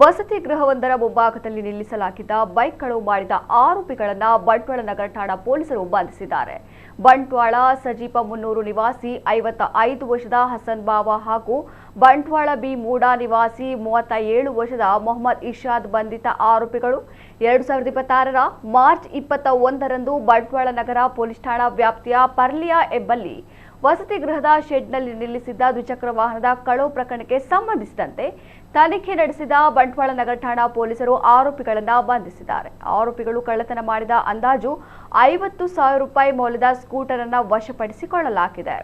ವಸತಿ ಗೃಹವೊಂದರ ಮುಂಭಾಗದಲ್ಲಿ ನಿಲ್ಲಿಸಲಾಗಿದ್ದ ಬೈಕ್ ಕಳವು ಮಾಡಿದ ಆರೋಪಿಗಳನ್ನು ಬಂಟ್ವಾಳ ನಗರ ಠಾಣಾ ಪೊಲೀಸರು ಬಂಧಿಸಿದ್ದಾರೆ. ಬಂಟ್ವಾಳ ಸಜೀಪ ಮುನ್ನೂರು ನಿವಾಸಿ 55 ವರ್ಷದ ಹಸನ್ ಬಾವಾ ಹಾಗೂ ಬಂಟ್ವಾಳ ಬಿ ಮೂಡಾ ನಿವಾಸಿ 37 ವರ್ಷದ ಮೊಹಮ್ಮದ್ ಇಶಾದ್ ಬಂಧಿತ ಆರೋಪಿಗಳು 2026ರ ಮಾರ್ಚ್ 21ರಂದು ಬಂಟ್ವಾಳ ನಗರ ಪೊಲೀಸ್ ಠಾಣಾ ವ್ಯಾಪ್ತಿಯ ಪರ್ಲಿಯಾ ಎಂಬಲ್ಲಿ ವಸತಿ ಗೃಹದ ಶೆಡ್ನಲ್ಲಿ ನಿಲ್ಲಿಸಿದ್ದ ದ್ವಿಚಕ್ರ ವಾಹನದ ಕಳವು ಪ್ರಕರಣಕ್ಕೆ ಸಂಬಂಧಿಸಿದಂತೆ ತನಿಖೆ ನಡೆಸಿದ ಬಂಟ್ವಾಳ ನಗರ ಠಾಣಾ ಪೊಲೀಸರು ಆರೋಪಿಗಳನ್ನು ಬಂಧಿಸಿದ್ದಾರೆ. ಆರೋಪಿಗಳು ಕಳ್ಳತನ ಮಾಡಿದ ಅಂದಾಜು 50,000 ರೂಪಾಯಿ ಮೌಲ್ಯದ ಸ್ಕೂಟರ್ ಅನ್ನು ವಶಪಡಿಸಿಕೊಳ್ಳಲಾಗಿದೆ.